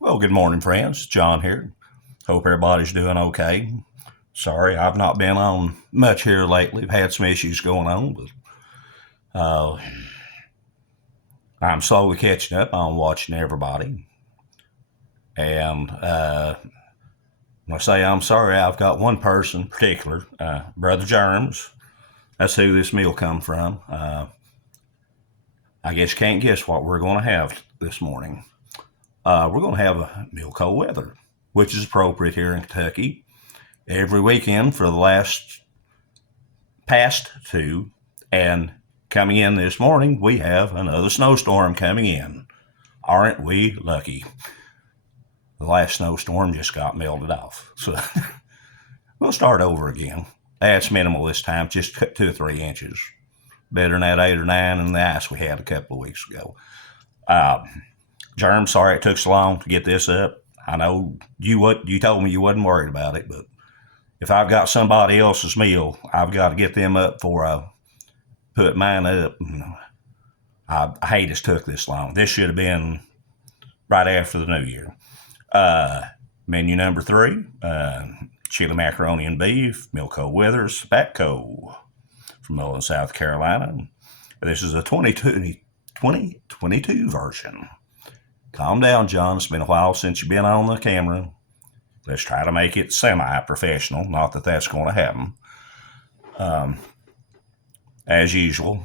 Well, good morning, friends. John here. Hope everybody's doing okay. Sorry, I've not been on much here lately. I've had some issues going on, but I'm slowly catching up on watching everybody. And when I say I'm sorry, I've got one person in particular, Brother Jerms. That's who this meal come from. I guess you can't guess what we're going to have this morning. We're going to have a meal cold weather, which is appropriate here in Kentucky. Every weekend for the past two, and coming in this morning, we have another snowstorm coming in. Aren't we lucky? The last snowstorm just got melted off. So we'll start over again. That's minimal this time, just 2 or 3 inches. Better than that 8 or 9 in the ice we had a couple of weeks ago. Germ, sorry it took so long to get this up. I know you told me you wasn't worried about it, but if I've got somebody else's meal, I've got to get them up before I put mine up. I hate it's took this long. This should have been right after the new year. Menu number 3, chili macaroni and beef, Milko Withers, Batco from Mullen, South Carolina. This is a 2022 version. Calm down, John. It's been a while since you've been on the camera. Let's try to make it semi-professional. Not that that's going to happen. As usual,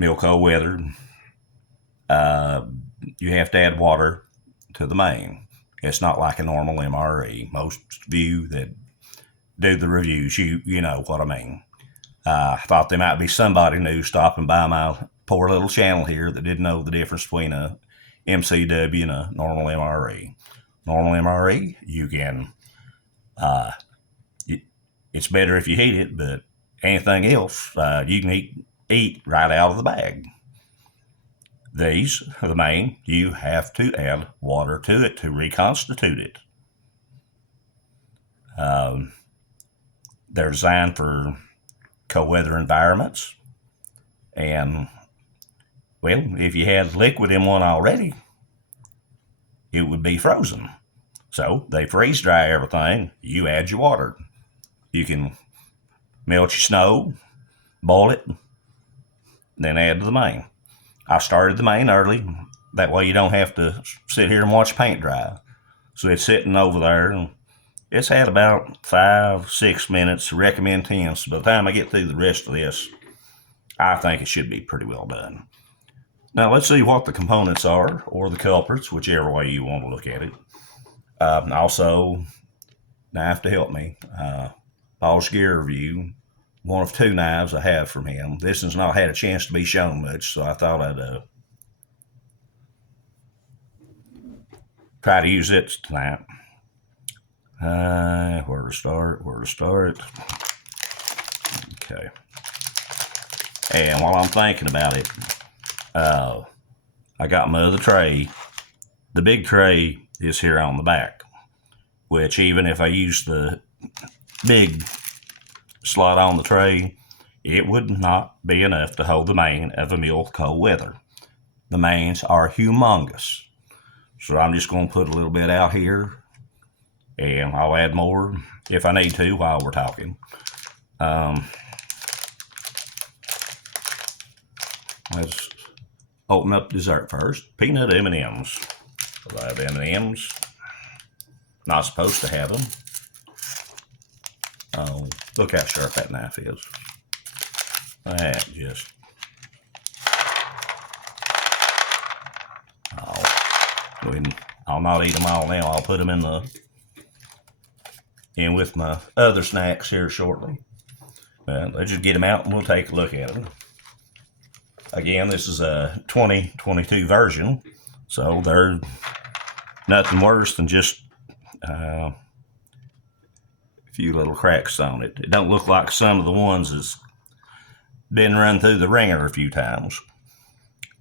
Milko weathered. You have to add water to the main. It's not like a normal MRE. Most of you that do the reviews, you know what I mean. I thought there might be somebody new stopping by my poor little channel here that didn't know the difference between a MCW and a normal MRE. Normal MRE, you can, it's better if you heat it, but anything else, you can eat right out of the bag. These are the main. You have to add water to it to reconstitute it. They're designed for cold weather environments. And, well, if you had liquid in one already, it would be frozen. So they freeze dry everything. You add your water. You can melt your snow, boil it, then add to the main. I started the main early. That way you don't have to sit here and watch paint dry. So it's sitting over there, and it's had about 5-6 minutes. Recommend 10. So by the time I get through the rest of this, I think it should be pretty well done. Now let's see what the components are, or the culprits, whichever way you want to look at it. Also, knife to help me. Paul's Gear Review, one of 2 knives I have from him. This one's not had a chance to be shown much, so I thought I'd try to use it tonight. Where to start? Okay. And while I'm thinking about it, I got my other tray. The big tray is here on the back, which even if I use the big slot on the tray, it would not be enough to hold the main of a meal cold weather. The mains are humongous. So I'm just going to put a little bit out here, and I'll add more if I need to while we're talking. Let's open up dessert first. Peanut M&Ms. I have M&Ms. Not supposed to have them. Oh, look how sharp that knife is. That just... I'll not eat them all now. I'll put them in with my other snacks here shortly. Let's just get them out and we'll take a look at them. Again, this is a 2022 version, so they're nothing worse than just a few little cracks on it. It don't look like some of the ones that's been run through the ringer a few times.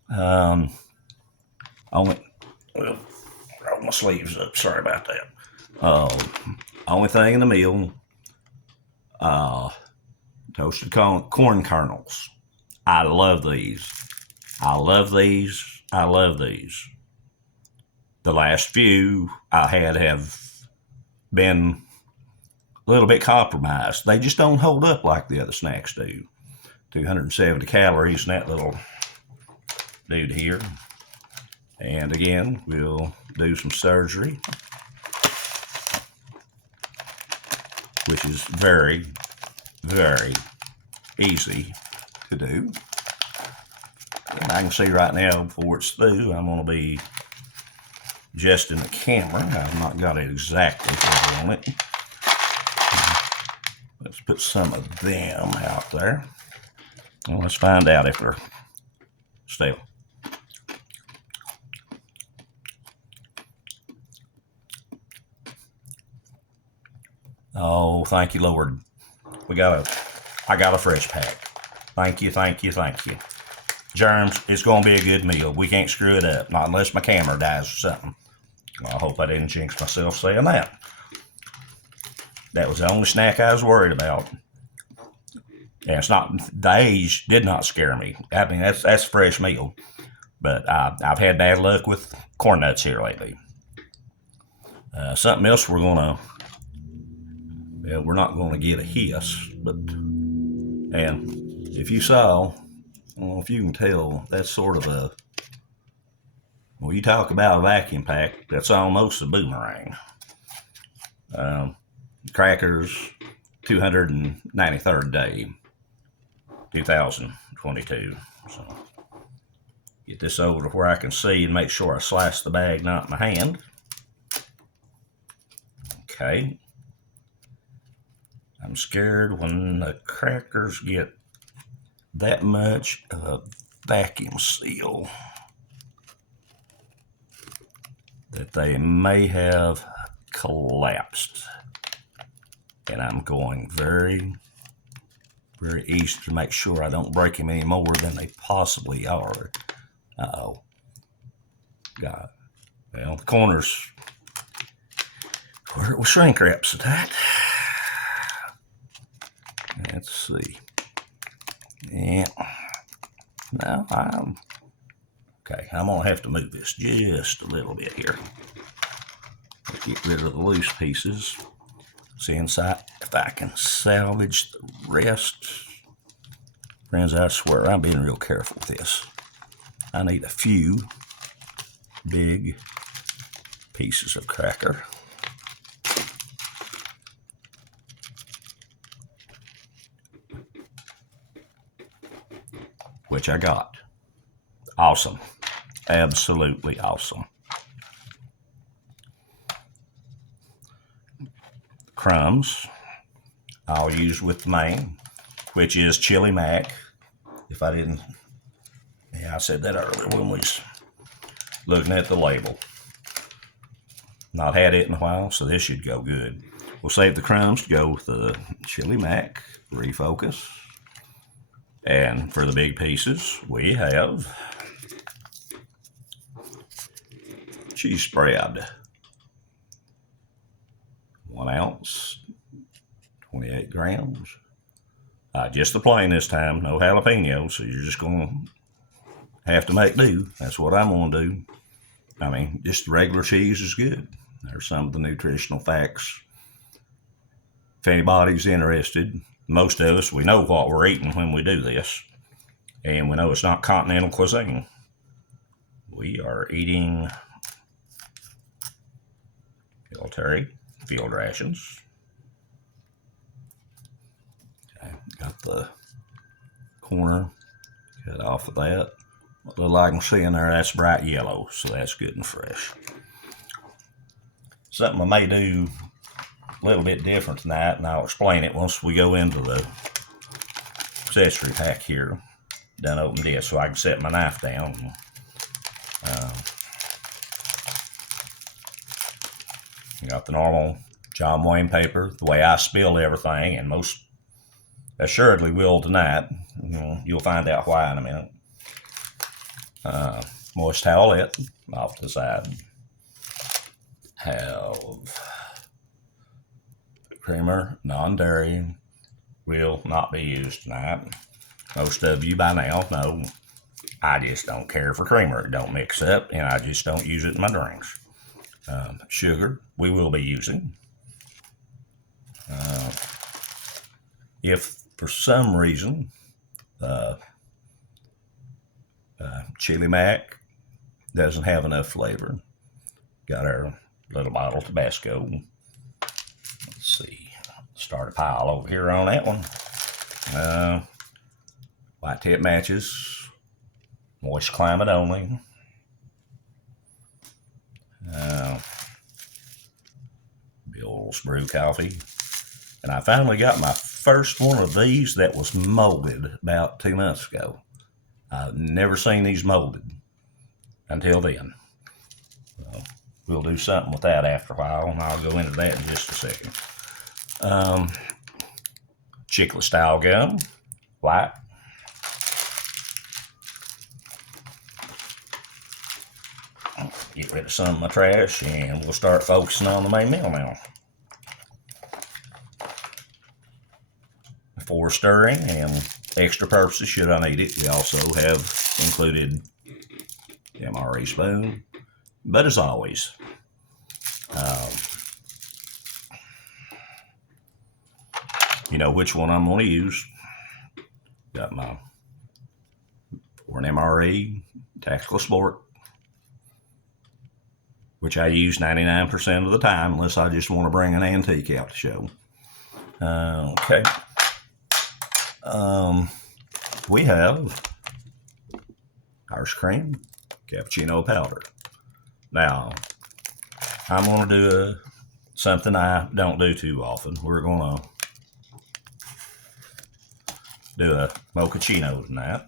Well, roll my sleeves up. Sorry about that. Only thing in the meal, toasted corn kernels. I love these. The last few I had have been a little bit compromised. They just don't hold up like the other snacks do. 270 calories in that little dude here. And again, we'll do some surgery, which is very, very easy to do. And I can see right now before it's through, I'm going to be adjusting the camera. I've not got it exactly where I want it. Let's put some of them out there. Well, let's find out if they're still. Oh, thank you, Lord. I got a fresh pack. Thank you, thank you, thank you. Jerms, it's going to be a good meal. We can't screw it up, not unless my camera dies or something. Well, I hope I didn't jinx myself saying that. That was the only snack I was worried about. And it's not, the age did not scare me. I mean, that's a fresh meal. But I've had bad luck with corn nuts here lately. Something else we're not going to get a hiss, but, and if you saw, I don't know if you can tell, that's sort of a, well, you talk about a vacuum pack, that's almost a boomerang. Crackers, 293rd day, 2022. So, get this over to where I can see and make sure I slice the bag, not in my hand. Okay. I'm scared when the crackers get that much of a vacuum seal that they may have collapsed. And I'm going very, very easy to make sure I don't break them any more than they possibly are. Uh-oh. God. Well, the corners where it was shrink wrap's attacked. Let's see. Yeah. Now okay. I'm gonna have to move this just a little bit here. Let's get rid of the loose pieces. See inside if I can salvage the rest. Friends, I swear I'm being real careful with this. I need a few big pieces of cracker. Which I got. Awesome. Absolutely awesome. Crumbs I'll use with the main, which is chili mac. If I didn't, yeah, I said that earlier when we was looking at the label. Not had it in a while, so this should go good. We'll save the crumbs to go with the chili mac, refocus. And for the big pieces, we have cheese spread. 1 ounce, 28 grams. Just the plain this time, no jalapeno, so you're just going to have to make do. That's what I'm going to do. I mean, just the regular cheese is good. There's some of the nutritional facts. If anybody's interested, most of us, we know what we're eating when we do this. And we know it's not continental cuisine. We are eating military field rations. Okay, got the corner cut off of that. What little I can see in there, that's bright yellow, so that's good and fresh. Something I may do a little bit different than that, and I'll explain it once we go into the accessory pack here. Done open this so I can set my knife down. Got the normal John Wayne paper, the way I spill everything, and most assuredly will tonight. You'll find out why in a minute. Moist towelette off to the side. Have creamer, non-dairy, will not be used tonight. Most of you by now know I just don't care for creamer. It don't mix up, and I just don't use it in my drinks. Sugar we will be using. If for some reason chili mac doesn't have enough flavor, got our little bottle of Tabasco. Let's see, start a pile over here on that one. White tip matches, moist climate only. Bill's Brew Coffee. And I finally got my first one of these that was molded about 2 months ago. I've never seen these molded until then. So we'll do something with that after a while, and I'll go into that in just a second. Chiclet style gum, white. Get rid of some of my trash, and we'll start focusing on the main meal now. For stirring and extra purposes, should I need it, we also have included MRE spoon. But as always, you know which one I'm going to use. Got my for an MRE Tactical Sport, which I use 99% of the time, unless I just want to bring an antique out to show. Okay. We have Irish cream, cappuccino powder. Now, I'm going to do something I don't do too often. We're going to do a mochaccino tonight.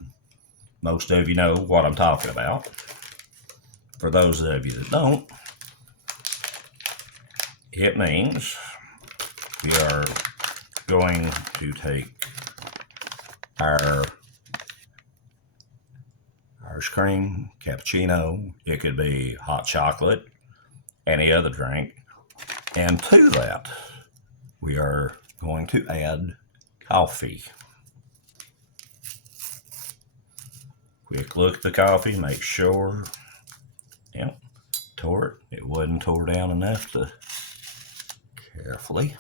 Most of you know what I'm talking about. For those of you that don't, it means we are going to take our Irish cream, cappuccino, it could be hot chocolate, any other drink, and to that we are going to add coffee. Quick look at the coffee, make sure, yep, it wasn't tore down enough to carefully.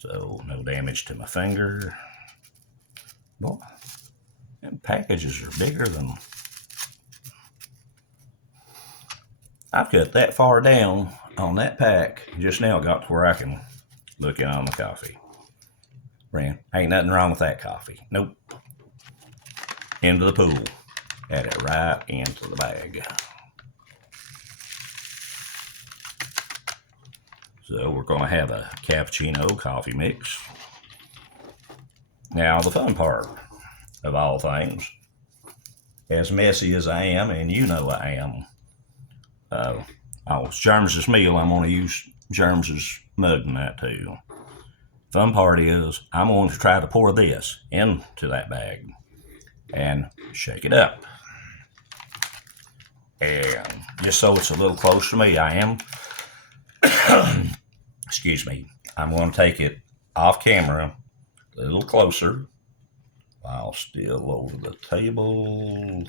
So no damage to my finger. Boy, them packages are bigger than... I've cut that far down on that pack. Just now got to where I can look in on the coffee. Brand, ain't nothing wrong with that coffee. Nope. Into the pool. Add it right into the bag. So we're going to have a cappuccino coffee mix. Now the fun part of all things, as messy as I am, and you know I am, it's Jerms' meal. I'm going to use Jerms' mug in that too. Fun part is I'm going to try to pour this into that bag and shake it up. And just so it's a little close to me, I am excuse me, I'm going to take it off camera a little closer while still over the table.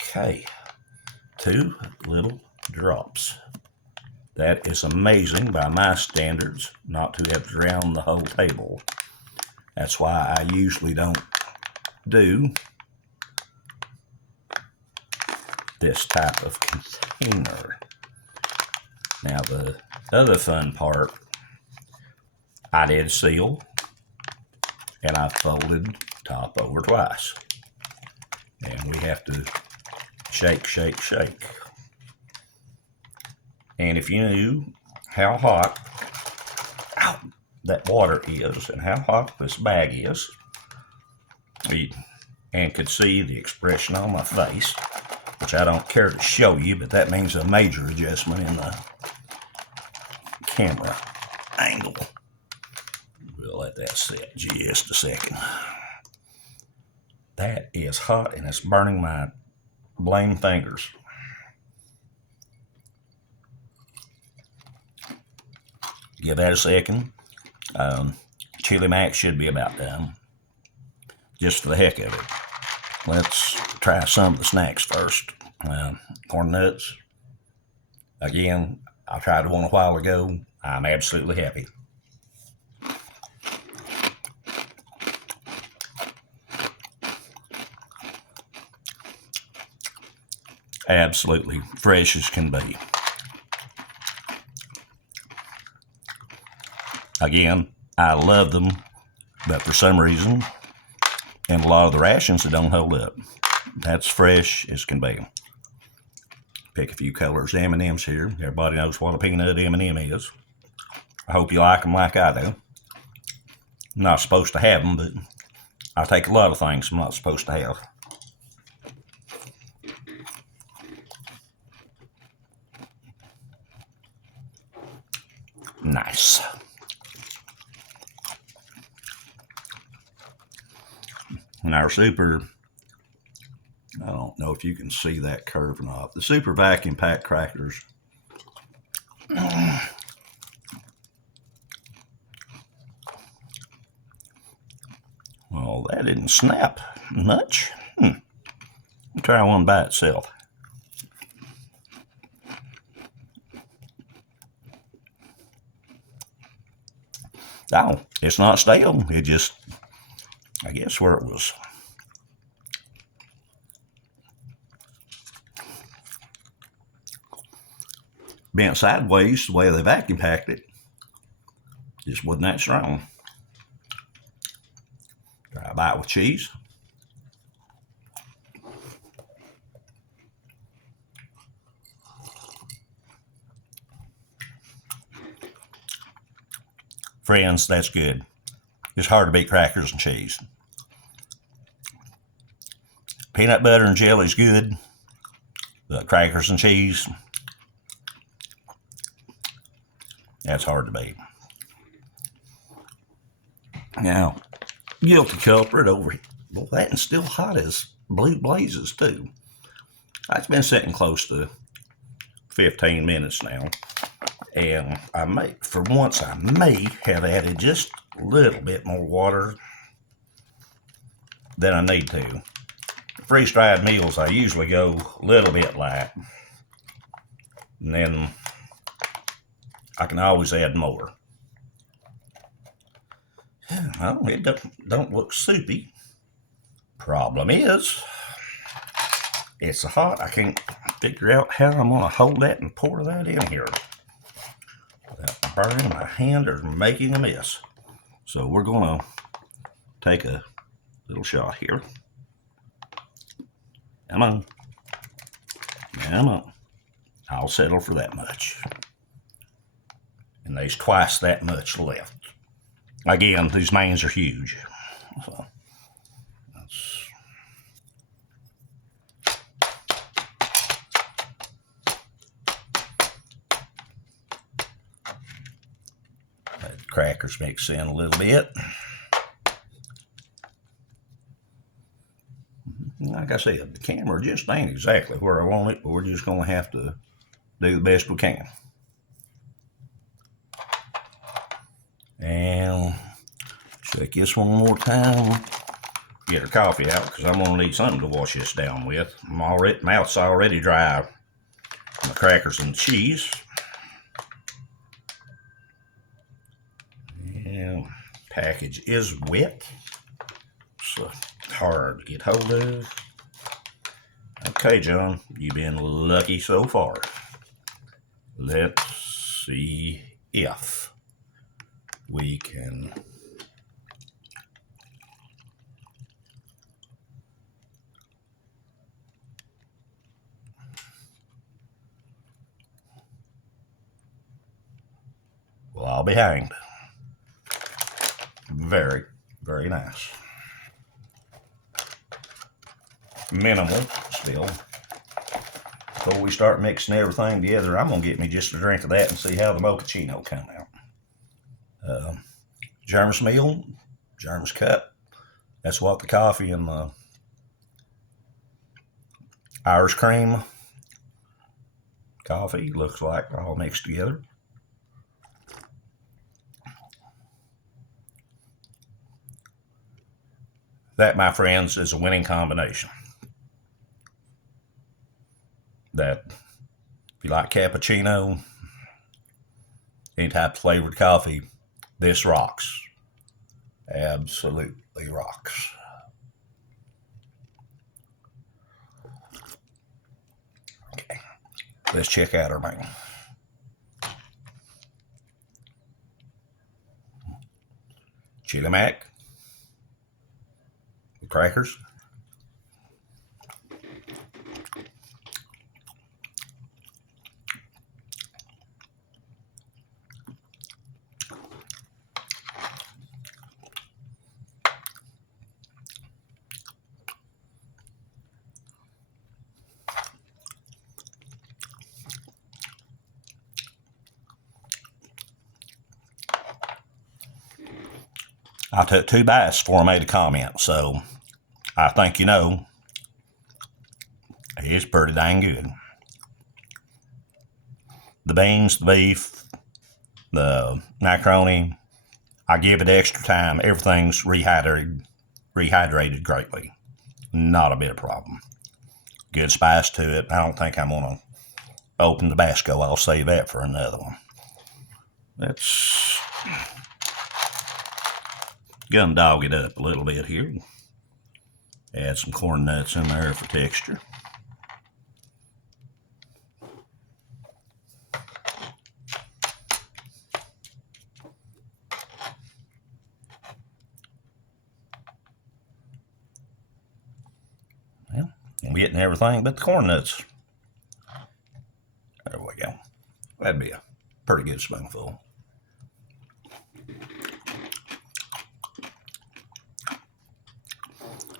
Okay, 2 little drops. That is amazing by my standards, not to have drowned the whole table. That's why I usually don't do this type of container. Now the other fun part, I did seal, and I folded top over twice. And we have to shake, shake, shake. And if you knew how hot that water is and how hot this bag is, and could see the expression on my face, which I don't care to show you, but that means a major adjustment in the camera angle. We'll let that sit just a second. That is hot, and it's burning my blame fingers. Give that a second. chili mac should be about done. Just for the heck of it. Let's try some of the snacks first. Corn nuts. Again, I tried one a while ago. I'm absolutely happy. Absolutely fresh as can be. Again, I love them, but for some reason, in a lot of the rations, it don't hold up. That's fresh as can be. Pick a few colors of M&Ms here. Everybody knows what a peanut M&M is. I hope you like them like I do. I'm not supposed to have them, but I take a lot of things I'm not supposed to have. Nice. And our super, I don't know if you can see that curve or not. The super vacuum pack crackers. Well, that didn't snap much. Try one by itself. Oh, it's not stale. It just, I guess where it was bent sideways, the way they vacuum packed it, just wasn't that strong. Try a bite with cheese. Friends, that's good. It's hard to beat crackers and cheese. Peanut butter and jelly is good, but crackers and cheese, that's hard to beat. Now, guilty culprit over here. Well, that is still hot as blue blazes too. It's been sitting close to 15 minutes now. And I may have added just a little bit more water than I need to. Freeze-dried meals, I usually go a little bit light. And then I can always add more. Well, it don't look soupy. Problem is, it's so hot, I can't figure out how I'm going to hold that and pour that in here without burning my hand or making a mess. So we're going to take a little shot here. Come on. Come on. I'll settle for that much. And there's twice that much left. Again, these mains are huge. So that's... Let crackers mix in a little bit. Like I said, the camera just ain't exactly where I want it, but we're just going to have to do the best we can. And check this one more time. Get our coffee out because I'm going to need something to wash this down with. Mouth's already dry on the crackers and the cheese. And package is wet, so hard to get hold of. Okay, John, you've been lucky so far. Let's see if we can well, I'll be hanged. Very, very nice. Minimal still. Before we start mixing everything together, I'm going to get me just a drink of that and see how the mochaccino come out. Jerms meal, Jerms cup. That's what the coffee and the Irish cream coffee looks like, all mixed together. That, my friends, is a winning combination. That, if you like cappuccino, any type of flavored coffee, this rocks. Absolutely rocks. Okay, let's check out our main. Chili mac, crackers, I took 2 bites before I made a comment, so I think you know it's pretty dang good. The beans, the beef, the macaroni, I give it extra time. Everything's rehydrated greatly. Not a bit of problem. Good spice to it. I don't think I'm going to open Tabasco. I'll save that for another one. Let's gonna dog it up a little bit here. Add some corn nuts in there for texture. Well, I'm getting everything but the corn nuts. There we go. That'd be a pretty good spoonful.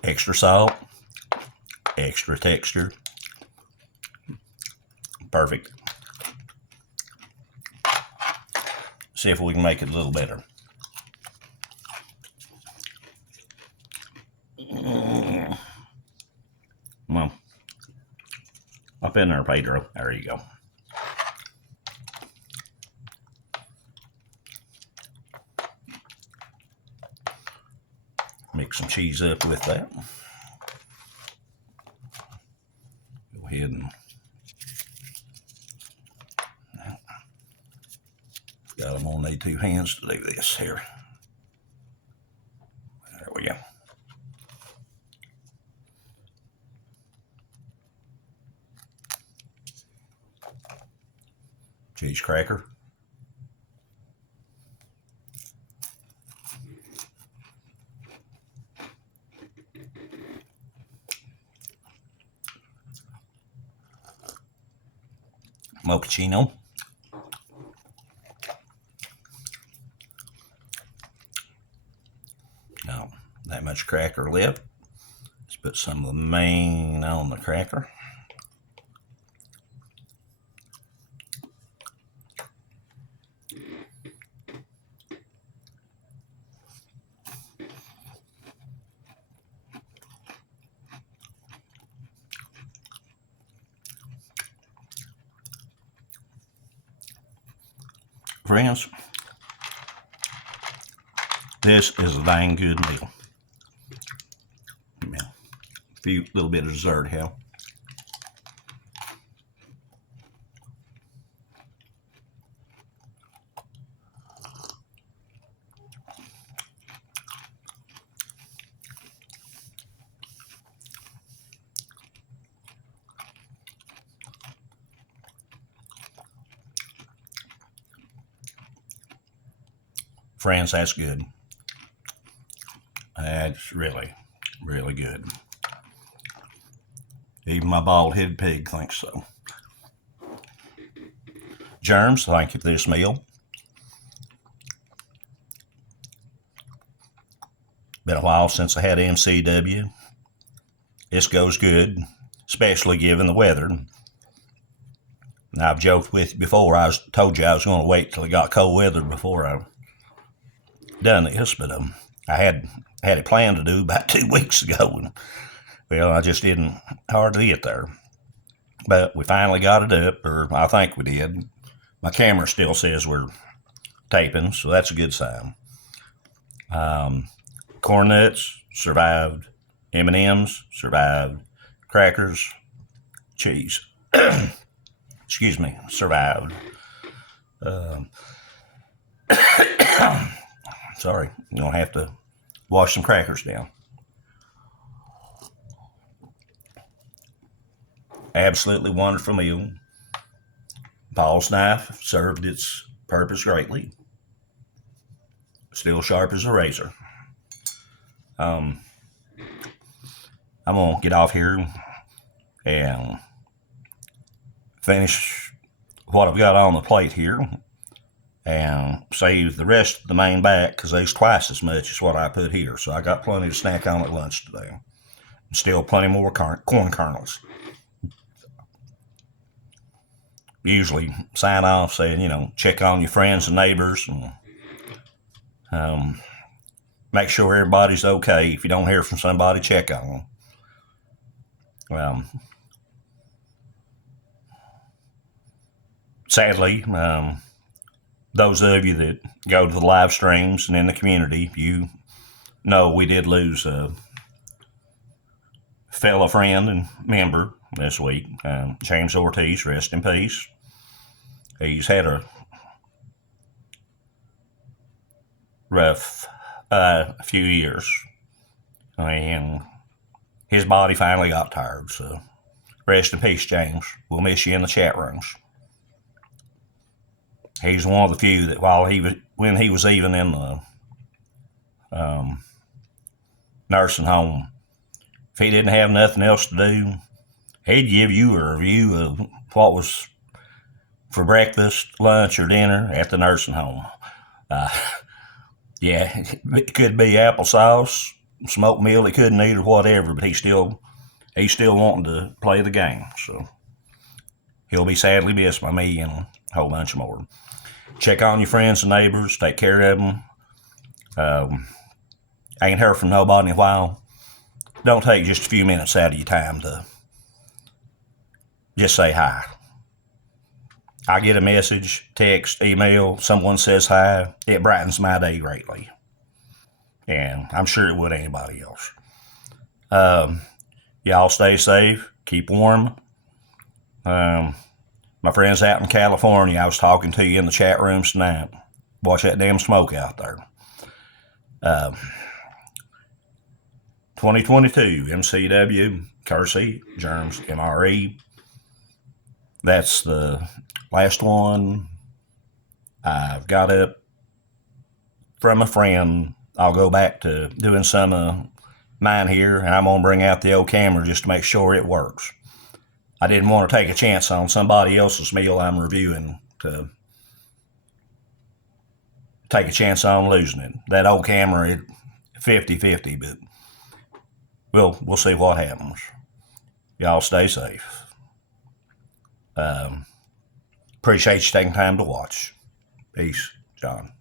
Extra salt, extra texture. Perfect. See if we can make it a little better. Come on. Up in there, Pedro. There you go. Mix some cheese up with that. Go ahead and got them on these 2 hands to do this here. There we go. Cheese cracker. Mochaccino. Now, that much cracker left. Let's put some of the main on the cracker. Friends, this is a dang good meal. A few little bit of dessert here. Friends, that's good. That's really, really good. Even my bald-headed pig thinks so. Jerms, thank you for this meal. Been a while since I had MCW. This goes good, especially given the weather. Now, I've joked with you before. I told you I was going to wait till it got cold weather before I done this, but I had it planned to do about 2 weeks ago, and well, I just didn't hardly get there. But we finally got it up, or I think we did. My camera still says we're taping, so that's a good sign. Corn nuts, survived. M&Ms, survived. Crackers, cheese. Excuse me, survived. Sorry, you're going to have to wash some crackers down. Absolutely wonderful meal. Paul's knife served its purpose greatly. Still sharp as a razor. I'm going to get off here and finish what I've got on the plate here and save the rest of the main back because there's twice as much as what I put here. So I got plenty to snack on at lunch today. And still plenty more corn kernels. Usually sign off saying, check on your friends and neighbors and make sure everybody's okay. If you don't hear from somebody, check on them. Sadly, those of you that go to the live streams and in the community, you know we did lose a fellow friend and member this week. James Ortiz, rest in peace. He's had a rough few years, and his body finally got tired. So rest in peace, James. We'll miss you in the chat rooms. He's one of the few that when he was even in the nursing home, if he didn't have nothing else to do, he'd give you a review of what was for breakfast, lunch, or dinner at the nursing home. Yeah, it could be applesauce, smoked meal he couldn't eat, or whatever, but he's still wanting to play the game. So he'll be sadly missed by me and a whole bunch more. Check on your friends and neighbors. Take care of them. I ain't heard from nobody in a while. Don't take just a few minutes out of your time to just say hi. I get a message, text, email, someone says hi. It brightens my day greatly. And I'm sure it would anybody else. Y'all stay safe. Keep warm. My friends out in California, I was talking to you in the chat rooms tonight. Watch that damn smoke out there. 2022 MCW, Kersey, Jerms MRE. That's the last one I've got up from a friend. I'll go back to doing some of mine here, and I'm going to bring out the old camera just to make sure it works. I didn't want to take a chance on somebody else's meal I'm reviewing to take a chance on losing it. That old camera, it 50-50, but we'll see what happens. Y'all stay safe. Appreciate you taking time to watch. Peace, John.